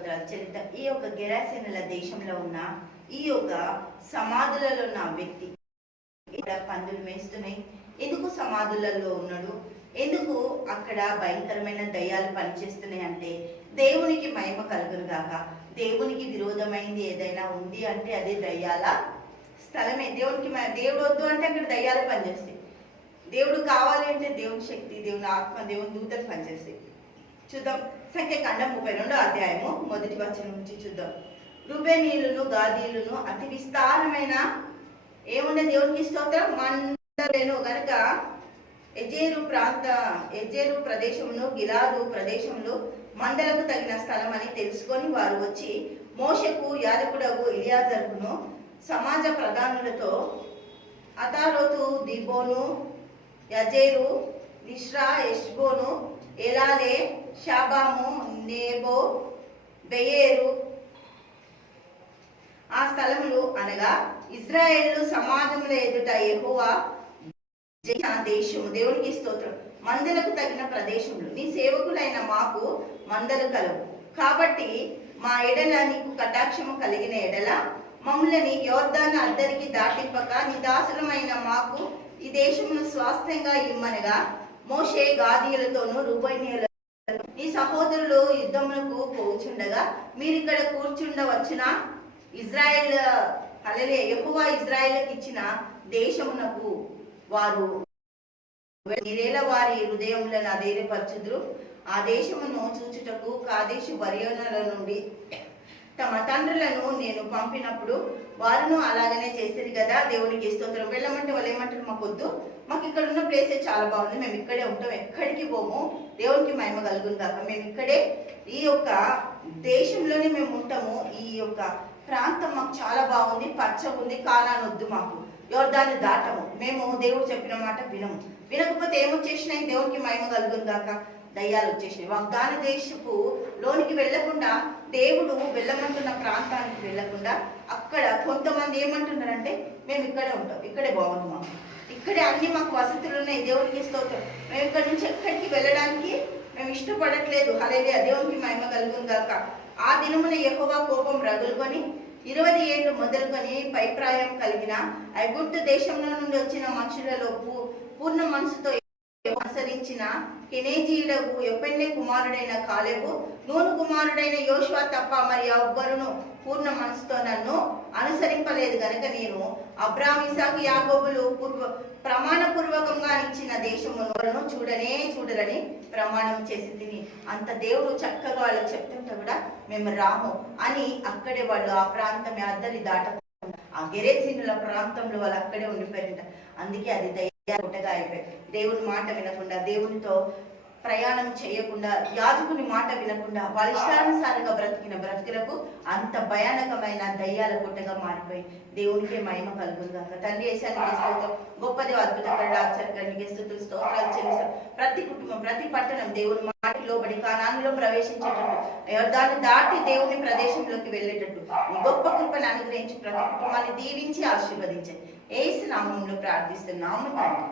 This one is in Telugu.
స్తోత్రాలు చెల్లిద్దాం ఈ యొక్క గెరాసేనుల దేశంలో ఉన్న ఈ యొక్క సమాధులలో ఉన్న వ్యక్తి పందులు మేస్తున్నాయి. ఎందుకు సమాధులలో ఉన్నాడు? ఎందుకు అక్కడ భయంకరమైన దయ్యాలు పనిచేస్తున్నాయి అంటే దేవునికి మహిమ కలుగురు కాక దేవునికి విరోధమైంది ఏదైనా ఉంది అంటే అది దయ్యాల స్థలమే. దేవునికి దేవుడు వద్దు అంటే అక్కడ దయ్యాలు పనిచేస్తాయి. దేవుడు కావాలి అంటే దేవుని శక్తి దేవుని ఆత్మ దేవుని దూతలు పనిచేస్తాయి. చూద్దాం. సంఖ్యకాండ ముప్పై రెండో అధ్యాయము మొదటి వచనం నుంచి చూద్దాం. రుబేనీయులను గాదీయులను అతి విస్తారమైన ఏముండే దేవునికి స్తోత్రం? మండలేను గనుక ఎజేరు ప్రాంత ఎజేరు ప్రదేశమును గిలాదు ప్రదేశములు మందలకు తగిన స్థలం అని తెలుసుకొని వారు వచ్చి మోషకు యాదకుడవు ఇలియాజర్కును సమాజ ప్రధానులతో అతారోతు దిబోను యజేరు నిష్రా ఎష్బోను ఎలాలే షాబాము నేబో బెయేరు ఆ స్థలములు అనగా ఇజ్రాయేలు సమాజముల ఎదుట ఎహోవా దేశము. దేవునికి స్తోత్రం. మందలకు తగిన ప్రదేశములు. నీ సేవకులైన మాకు మందలు కలవు. కాబట్టి మా ఎడల నీకు కటాక్షము కలిగిన ఎడల మమ్మల్ని యోర్ధాన అద్దరికి దాటింపక నీ దాసులమైన మాకు ఈ దేశమును స్వాస్థ్యంగా ఇమ్మనగా మోషే గాదీయులతోనూ రూబైనీయుల నీ సహోదరులు యుద్ధములకు పోచుండగా మీరు ఇక్కడ కూర్చుండవచ్చున? ఇజ్రాయెల్ అలలే ఎక్కువ ఇజ్రాయెల్కి ఇచ్చిన దేశమునకు వారు మీరేల వారి హృదయములను అధైర్యపరచుదురు. ఆ దేశమును చూచుటకు కాదేశు వరియోనల నుండి తమ తండ్రులను నేను పంపినప్పుడు వారును అలాగనే చేసేది కదా దేవునికి స్తోత్రం. వెళ్ళమంటే వాళ్ళు ఏమంటారు మాకు వద్దు మాకు ఇక్కడ ఉన్న ప్లేసే చాలా బాగుంది. మేము ఇక్కడే ఉంటాం. ఎక్కడికి పోము? దేవునికి మహిమ కలుగును కాక మేము ఇక్కడే ఈ యొక్క దేశంలోనే మేము ఉంటాము. ఈ యొక్క ప్రాంతం మాకు చాలా బాగుంది. పచ్చగా ఉంది. కాలాన్ని వద్దు మాకు. యోర్దాన్ని దాటము. మేము దేవుడు చెప్పిన మాట వినము. వినకపోతే ఏమొచ్చేసినాయి? దేవునికి మహిమ కలుగును గాక. దయ్యాలు వచ్చేసినాయి వాగ్దాన దేశపు లోనికి వెళ్ళకుండా దేవుడు వెళ్ళమంటున్న ప్రాంతానికి వెళ్ళకుండా అక్కడ కొంతమంది ఏమంటున్నారంటే మేము ఇక్కడే ఉంటాం ఇక్కడే బాగుంటున్నాం ఇక్కడే అన్ని మాకు వసతులు ఉన్నాయి దేవునికి స్తోత్రం. మేము ఇక్కడ నుంచి ఎక్కడికి వెళ్ళడానికి మేము ఇష్టపడట్లేదు. హలేదే దేవునికి మహిమ కలుగును గాక. ఆ దినమున ఎక్కువ కోపం రగులుకొని ఇరవై ఏళ్ళు మొదలుకొని పైప్రాయం కలిగిన ఐగుప్తు దేశంలో నుండి వచ్చిన మనుషులలో పూ- పూర్ణ మనసుతో అనుసరించిన కెనేజీయుడకు ఎపెన్నే కుమారుడైన కాలేబు నూను కుమారుడైన యోషువా తప్ప మరి ఎవ్వరును పూర్ణ మనసుతో నన్ను అనుసరింపలేదు గనక నేను అబ్రామిసాకు యాగోబులు పూర్వ ప్రమాణపూర్వకంగా ఇచ్చిన దేశమును చూడనే చూడరని ప్రమాణం చేసి తిని అంత దేవుడు చక్కగా వాళ్ళు చెప్తుంటే కూడా మేము రాము అని అక్కడే వాళ్ళు ఆ ప్రాంతం అద్దరి దాట ఆ గెరేసీనుల ప్రాంతంలో వాళ్ళు అక్కడే ఉండిపోయారంట అందుకే అది దయ్యాలుగా అయిపోయి దేవుని మాట వినకుండా దేవునితో ప్రయాణం చేయకుండా యాజకుని మాట వినకుండా వాళ్ళ ఇష్టానుసారంగా బ్రతికిన బ్రతుకులకు అంత భయానకమైన దయ్యాల గుట్టగా మారిపోయి దేవునికే మహిమ కలుగుందాక తండ్రి వేసానికి స్తోత్రం? గొప్పది అద్భుతకరణ ఆశ్చర్యానికి స్థుతులు స్తోత్రాలు చెల్లిస్తారు ప్రతి కుటుంబం ప్రతి పట్టణం దేవుని మాటి లోబడి కానానులో ప్రవేశించేటట్టు దాన్ని దాటి దేవుని ప్రదేశంలోకి వెళ్ళేటట్టు ఈ గొప్ప కృపను అనుగ్రహించి ప్రతి కుటుంబాన్ని దీవించి ఆశీర్వదించండి. ఏసు నామంలో ప్రార్థిస్తున్నాము తండ్రి.